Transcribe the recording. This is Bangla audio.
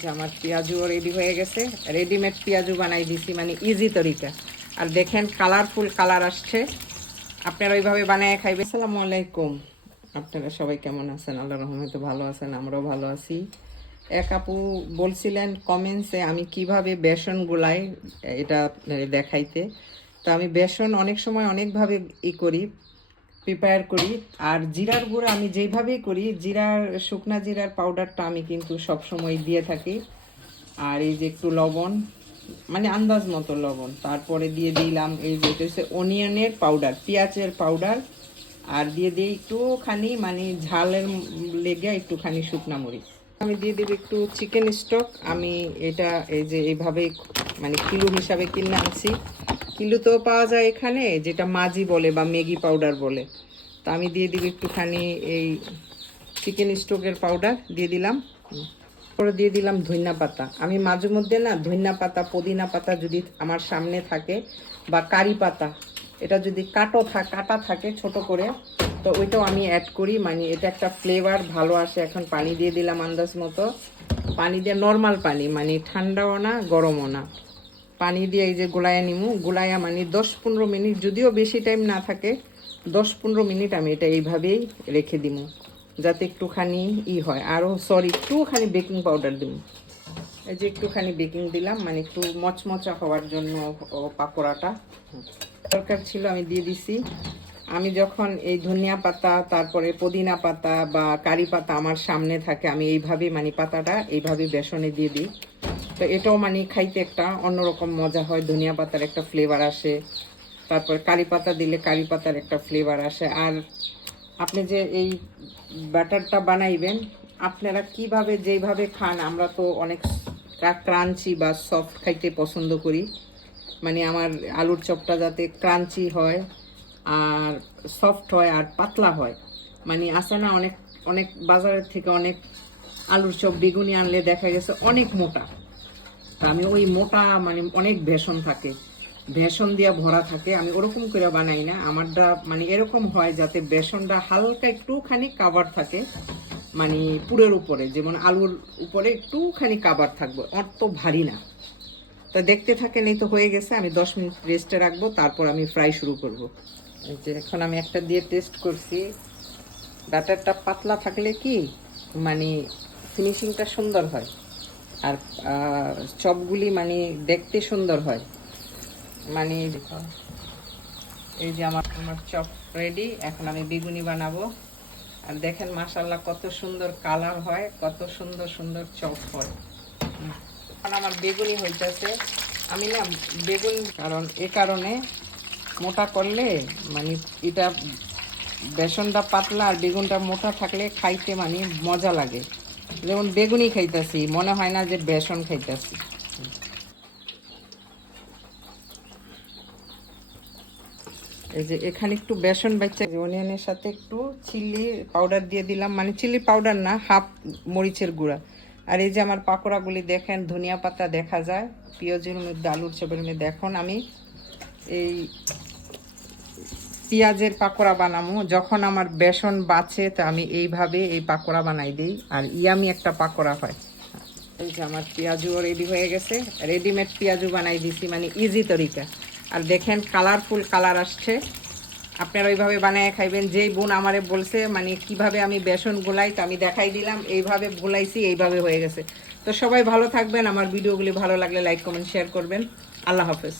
যে আমার পেঁয়াজুও রেডি হয়ে গেছে, রেডিমেড পেঁয়াজু বানাই দিছি, মানে ইজি তরিকা। আর দেখেন কালারফুল কালার আসছে, আপনারা ওইভাবে বানায় খাইবেন। আসসালামু আলাইকুম, আপনারা সবাই কেমন আছেন? আল্লাহর রহমতে ভালো আছেন, আমরাও ভালো আছি। এক আপু বলছিলেন কমেন্টসে আমি কিভাবে বেসন গুলাই এটা দেখাইতে। তো আমি বেসন অনেক সময় অনেকভাবে করি, প্রিপেয়ার করি। আর জিরার গুঁড়া আমি যেইভাবেই করি, শুকনা জিরার পাউডারটা আমি কিন্তু সব সময় দিয়ে থাকি। আর এই যে একটু লবণ, মানে আন্দাজ মতো লবণ, তারপরে দিয়ে দিলাম এই যে এটা হচ্ছে অনিয়নের পাউডার, পেঁয়াজের পাউডার। আর দিয়ে দিই একটুখানি মানে ঝালের লেগে একটুখানি শুকনা মরিচ। আমি দিয়ে দেবো একটু চিকেন স্টক। আমি এটা এই যে এইভাবে মানে কিলো হিসাবে কিনে আনছি, কিলোতেও পাওয়া যায় এখানে, যেটা মাজি বলে বা ম্যাগি পাউডার বলে। তা আমি দিয়ে দিব একটুখানি এই চিকেন স্টকের পাউডার দিয়ে দিলাম। পরে দিয়ে দিলাম ধনিয়া পাতা। আমি মাঝে মধ্যে না ধনিয়া পাতা, পুদিনা পাতা যদি আমার সামনে থাকে, বা কারি পাতা, এটা যদি কাটা থাকে ছোট করে, তো ওইটাও আমি অ্যাড করি, মানে এটা একটা ফ্লেভার ভালো আসে। এখন পানি দিয়ে দিলাম আন্দাজ মতো, পানি দিয়ে নর্মাল পানি, মানে ঠান্ডাও না গরমও না, পানি দিয়ে এই যে গোলায়া নিমু, গোলায়া মানে 10-15 মিনিট, যদিও বেশি টাইম না থাকে 10-15 মিনিট আমি এটা এইভাবেই রেখে দিমু, যাতে একটুখানি হয়। আরও একটুখানি বেকিং পাউডার দিব, এই যে একটুখানি বেকিং দিলাম, মানে একটু মচমচা হওয়ার জন্য পাকোড়াটা দরকার ছিল, আমি দিয়ে দিছি। আমি যখন এই ধনিয়া পাতা, তারপরে পুদিনা পাতা বা কারি পাতা আমার সামনে থাকে, আমি এইভাবে মানে পাতাটা এইভাবে বেসনে দিয়ে দিই। তো এটাও মানে খাইতে একটা অন্যরকম মজা হয়, ধনিয়া পাতার একটা ফ্লেভার আসে, তারপর কারি পাতা দিলে কারি পাতার একটা ফ্লেভার আসে। আর আপনি যে এই ব্যাটারটা বানাইবেন, আপনারা কিভাবে যেইভাবে খান, আমরা তো অনেক ক্রাঞ্চি বা সফট খাইতে পছন্দ করি, মানে আমার আলুর চপটা যাতে ক্রাঞ্চি হয় আর সফট হয় আর পাতলা হয়। মানে আসে না অনেক অনেক বাজারের থেকে অনেক আলুর চপ বেগুনি আনলে দেখা গেছে অনেক মোটা। তা আমি ওই মোটা মানে অনেক বেসন থাকে, বেসন দিয়া ভরা থাকে, আমি ওরকম করে বানাই না। আমারটা মানে এরকম হয় যাতে বেসনটা হালকা একটুখানি কাভার থাকে, মানে পুরের উপরে, যেমন আলুর উপরে একটুখানি কাভার থাকবে, অত ভারী না। তা দেখতে থাকেন, এই তো হয়ে গেছে। আমি 10 মিনিট রেস্টে রাখবো, তারপর আমি ফ্রাই শুরু করব। এই যে এখন আমি একটা দিয়ে টেস্ট করছি, ব্যাটারটা পাতলা থাকলে কি মানে ফিনিশিংটা সুন্দর হয়, আর চপগুলি মানে দেখতে সুন্দর হয়। মানে এই যে আমার আমার চপ রেডি, এখন আমি বেগুনি বানাবো। আর দেখেন মাশাআল্লাহ কত সুন্দর কালার হয়, কত সুন্দর সুন্দর চপ হয়। এখন আমার বেগুনি হইতেছে। আমি না বেগুন কারণ এ কারণে মোটা করলে মানে এটা বেসনটা পাতলা আর বেগুনটা মোটা থাকলে খাইতে মানে মজা লাগে, যেমন বেগুনি খাইতেছি মনে হয় না যে বেসন খাইতেছি। এই যে এখানে একটু বেসন বাচ্চা, অনিয়নের সাথে একটু চিলি পাউডার দিয়ে দিলাম, মানে চিলি পাউডার না, হাফ মরিচের গুঁড়া। আর এই যে আমার পাকোড়াগুলি দেখেন, ধনিয়া পাতা দেখা যায় পেঁয়াজের মধ্যে, আলুর চপের মধ্যে। এখন আমি এই পেঁয়াজের পাকোড়া বানাবো। যখন আমার বেসন বাঁচে তো আমি এইভাবে এই পাকোড়া বানাই দিই, আর ইয়ামি একটা পাকোড়া হয়। এই যে আমার পেঁয়াজুও রেডি হয়ে গেছে, রেডিমেড পেঁয়াজু বানাই দিছি, মানে ইজি তরিকা। আর দেখেন কালারফুল কালার আসছে, আপনারা ওইভাবে বানায় খাইবেন। যেই বোন আমারে বলছে মানে কিভাবে আমি বেসন গোলাই, তো আমি দেখাই দিলাম এইভাবে গোলাইছি, এইভাবে হয়ে গেছে। তো সবাই ভালো থাকবেন, আমার ভিডিওগুলি ভালো লাগলে লাইক কমেন্ট শেয়ার করবেন। আল্লাহ হাফেজ।